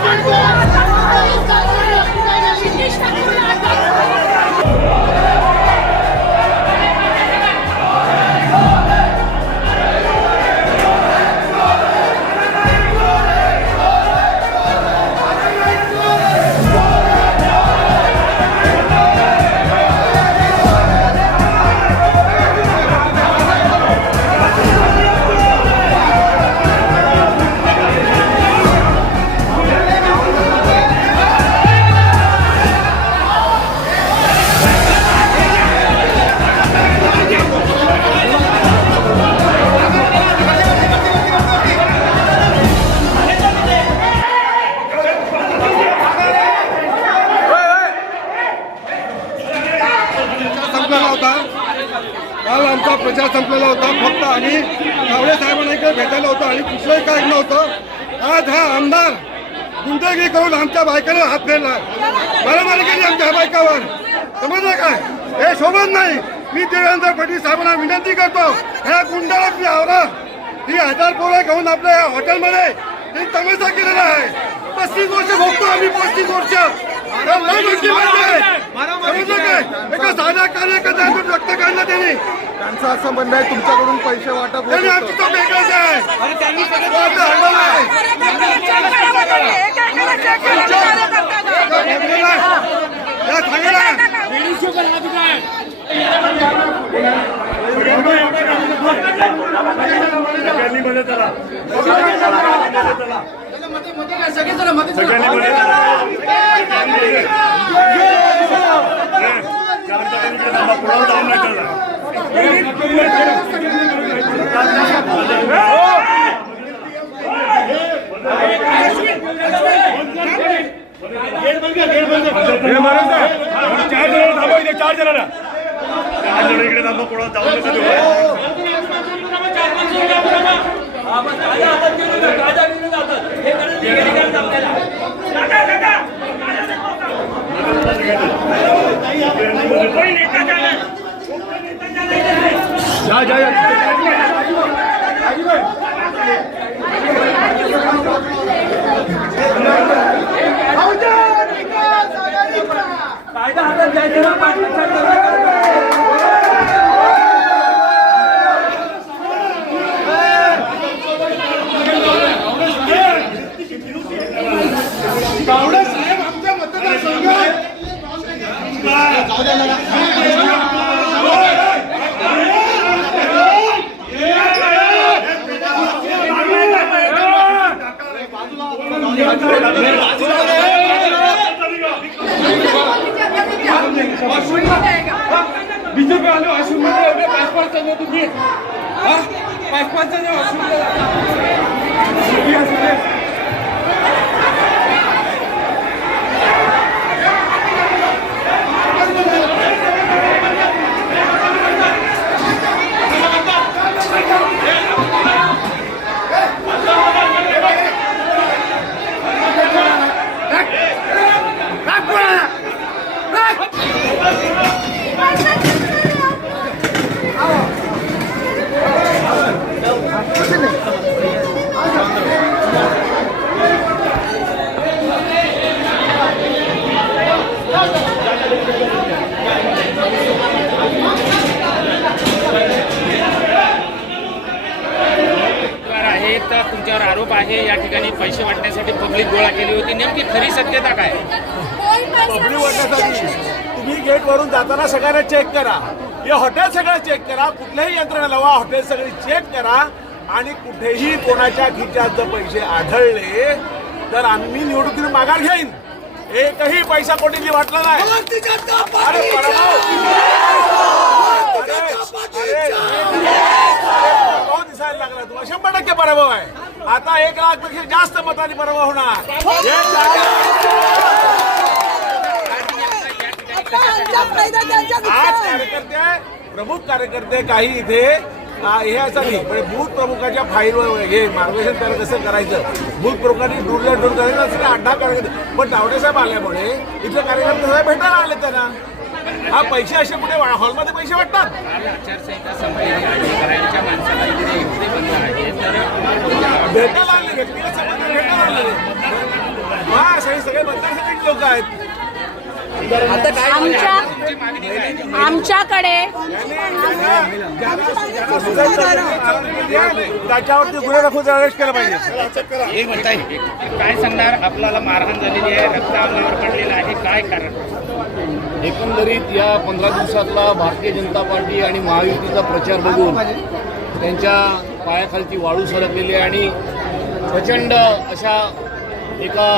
overboard! संपलेला होता. काल आमचा प्रचार संपलेला होता. फक्त आम्ही कावळे साहेबांना इकडे भेटायला होतं आणि कुठलंही काय नव्हतं. आज हा आमदार गुंडगी करून आमच्या बायकांना हात फेरला. मारामारी केली आमच्या बायकावर. समजलं काय? हे शोभत नाही. मी देवेंद्र फडणवीस साहेबांना विनंती करतो. ह्या गुंडाला मी आवरा. ही हजार पोरं घेऊन आपल्या या हॉटेलमध्ये ही तमाशा केलेला आहे. पस्तीस वर्ष भोगतो आम्ही पस्तीस वर्ष. एका साध्या कार्यकर्त्यातून व्यक्त काढलं त्यांनी त्यांचं असं म्हणणं आहे तुमच्याकडून पैसे वाटप त्यांनी होतं. आमची तो वेगळाच आहे तो आता हरवला या सांगायला चार जण थांबा इथे चार जणांना चार जण इकडे हातात कोणा जाऊ नका देऊ. जा जा या. बीजेपी आले वाशिममध्ये एवढे पाच पाच जण तुम्ही हा? पाच पाच जण वाशिम उमेदवार आहे तर तुमच्यावर आरोप आहे या ठिकाणी पैसे वाटण्यासाठी पब्लिक गोळा केली होती. नेमकी खरी सत्यता काय? पब्लिक वाटण्यासाठी? तुम्ही गेट वरून जाताना सगळ्यांना चेक करा. हे हॉटेल सगळं चेक करा. कुठल्याही यंत्रणा लावा हॉटेल सगळी चेक करा. आणि कुठेही कोणाच्या खिशात जर पैसे आढळले तर आम्ही निवडणुकीने माघार घेईन. एकही पैसा कोणीही वाटला नाही. दिसायला लागला तुला शंभर टक्के पराभव आहे. आता एक लाखपेक्षा जास्त मतांनी पराभव होणार हे आज कार्यकर्ते प्रमुख कार्यकर्ते काही इथे हे असं नाही पण बूथ प्रमुखाच्या फाईलवर हे मार्गदर्शन त्याला कसं करायचं? बूथ प्रमुखांनी दूरला दूर करायचं असं अड्डा कार्यकर्ते पण तावडे साहेब आल्यामुळे इथले कार्यकर्ते सगळे भेटायला आले त्यांना. हा पैसे असे कुठे हॉलमध्ये पैसे वाटतात? भेटायला आले व्यक्तिगत संबंध भेटायला आले. सगळे मतदारसंघाची लोक आहेत. आमच्या आमच्याकडे त्याच्यावरती गुन्हे दाखवून अरेस्ट केला पाहिजे. काय सांगणार? आपल्याला मारहाण झालेली आहे रक्त अंगावर पडलेलं आहे. काय कारण? एकंदरीत या पंधरा दिवसातला भारतीय जनता पार्टी आणि महायुतीचा प्रचार बघून त्यांच्या पायाखालची वाळू सरकलेली आहे आणि प्रचंड अशा एका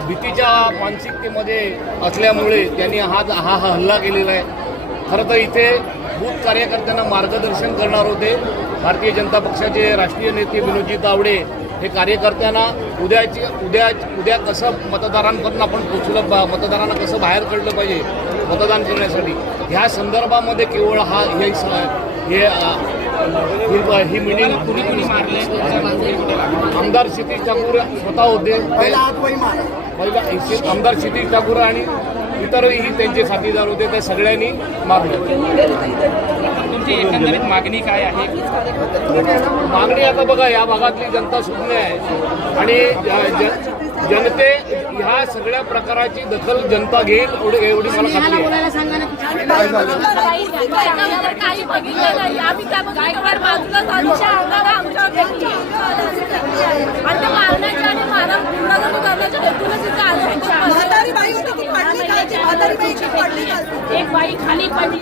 भीतीच्या मानसिकतेमध्ये असल्यामुळे त्यांनी हा हा हा हल्ला केलेला आहे. खरं तर इथे बूथ कार्यकर्त्यांना मार्गदर्शन करणार होते. भारतीय जनता पक्षाचे राष्ट्रीय नेते विनोदजी तावडे हे कार्यकर्त्यांना उद्याची उद्या उद्या कसं मतदारांपासून आपण पोचलं पा- मतदारांना कसं बाहेर काढलं पाहिजे मतदान करण्यासाठी. ह्या संदर्भामध्ये केवळ हा हे हे ही- ही मिटिंग कुणी कुणी मारले आमदार क्षितिज ठाकूर स्वतः होते. पहिला आमदार क्षितिज ठाकूर आणि इतरही त्यांचे साथीदार होते त्या सगळ्यांनी मारलं तुमची एकंदरीत मागणी काय आहे? मागणी आता बघा या भागातली जनता सुज्ञ आहे. आणि जनते ह्या सगळ्या प्रकाराची दखल जनता घेईल एवढी एवढी मला खात्री आहे. बायकांवर काही बघितलं नाही. आम्ही त्या बायकांवर बाजूला आमच्या अंगाला आमच्या आणि त्या मारण्याच्या आणि मारा गुंडागुंडी करण्याच्या हेतूनच इथं आलो. म्हातारी बाई होती ती पडली का? ती म्हातारी बाई इथे पडली का? एक बाई खाली पडली.